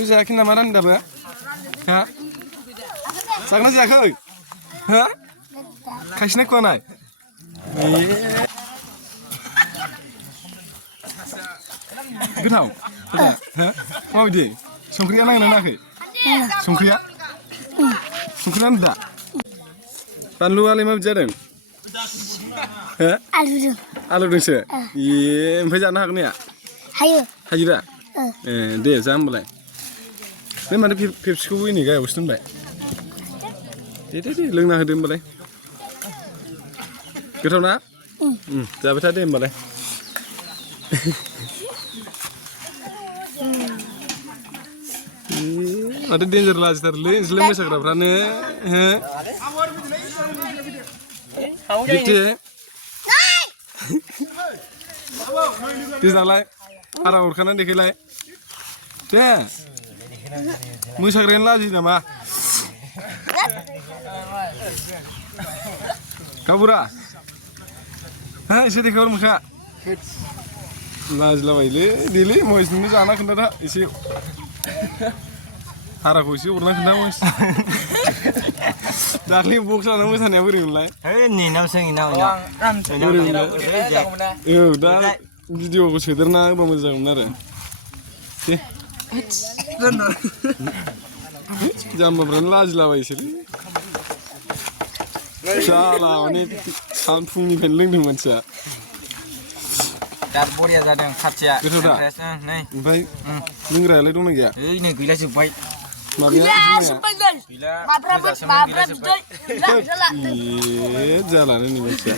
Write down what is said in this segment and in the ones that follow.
नों जायाखै नामा रानि दाबो हा जागोना जायाखै हा खायसेना खवानाय गोथाव हा माबायदि संख्रिया नांगोना नाङाखै संख्रिया दा बानलुआलाय माबायदि जादों हो आलुजोंसो ओमफ्राय जानो हागोन ना हायो दा दे जा होमबालाय बे माथो पेप्सिखौबो नै गाहायावसो दोनबाय दे लोंना होदो होमबालाय गोथाव ना जाबाय था दे होमबालाय माथो डेन्जार लाजिथारोलै नोंसोरलाय मोसाग्राफ्रानो दैज्लांलाय हारा हरखानानै देखायलाय दे मोसाग्रायानो लाजियो नामा गावबुरा हा एसे देखायहर मोखा लाजिलाबायोलै देलै महेश नोंनो जाना खोन्थादा एसे हाराखौ एसे हरना खोन्था महेश दाख्लै बक्स लाना मोसानाया बोरै मोनलाय दा भिडिअखौ सोदेरना होबा मोजां जागौमोन आरो दे जाम्बाफ्रानो लाजिलाबायोसोलै जाला माने फुंनिफ्रायनो लोंदों मानसिया दा बरिया जादों खाथिया गोथाव दा ओमफ्राय लोंग्रायालाय दंना गैया नै गैला जोब्बाय जालानो नै मानसिया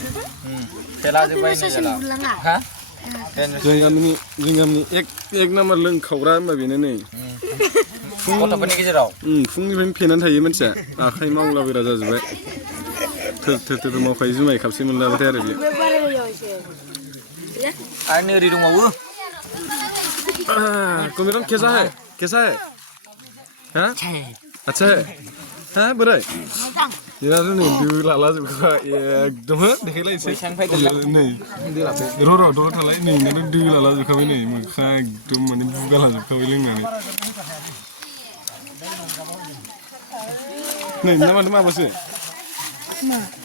जों गामिनि एक नाम्बार लोंखावग्रा होनबा बेनो नै गथ'फोरनि गेजेराव फुंनिफ्रायनो फेनानै थायो मानसिया आखाइ मावलाबायग्रा जाजोब्बाय थोर मावखायो जुमाय खापसे मोनलाबाथाय आरो बेयो आरो नै ओरै दंबावो कमिरन कैसा है हाँ अच्छा है हाँ बोराय यार नै दो लालाजोबखाबाय एकदम हो देखायलाय एसे नै र' थालाय नै नोंनाथ' दो लालाजोबखाबाय नै मोखां एकदम माने बुगालाजोबखाबाय लोंनानै नै ना माथो माबासो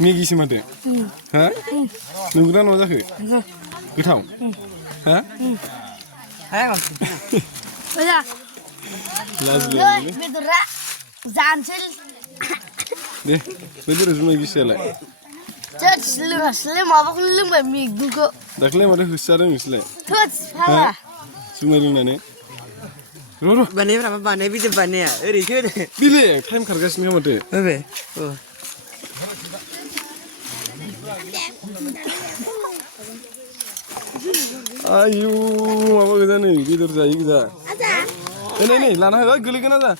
मेगिसो माथो हा नंगौना नङा जाखो गोथाव हा जानोसै दे बेदर जुमाय गिसियालाय माबाखौनो लोंबाय मैगंखौ दाख्लै माथो होसोजादों नोंसोरलाय जुमाय लोंनानै र' बानायफ्राबा बानाय बिदि बानाया ओरैसो बिले टाइम खारगासिनो माथो आयु माबा गोजा नै बेदर जायो गोजा नै लाना हो गोलैगोन आजा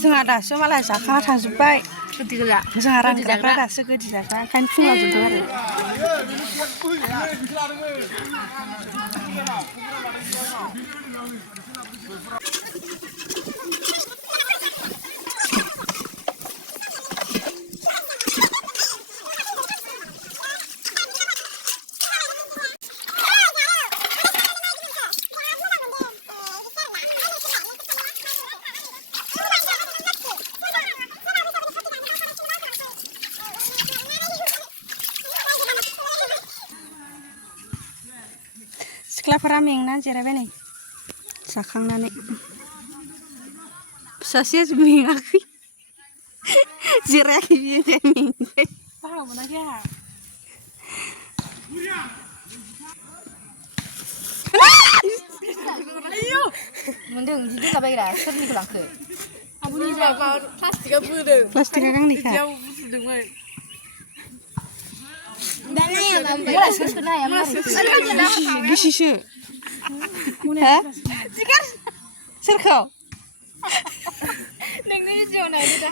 जोंहा दासो मालाय जाखांना थांजोब्बाय जोंहा रानग्राफ्रा दासो गोदि जाग्रा ओंखायनो फुङाव जोबदों आरो सिख्लाफोरा मेंनानै जिरायबाय नै जाखांनानै सासेया मेङाखै जिरायाखै बियो मेंबाय बारा मोनाखै आंहा मोनदों बिदि लाबायग्रा सोरनिखौ लांखो आबुनि जाबा प्लास्टिकआ बोदों प्लास्टिकआ गांनैखा बुथुमदोंमोन गिसिसो सोरखौ नोंनि जिउआव नायदो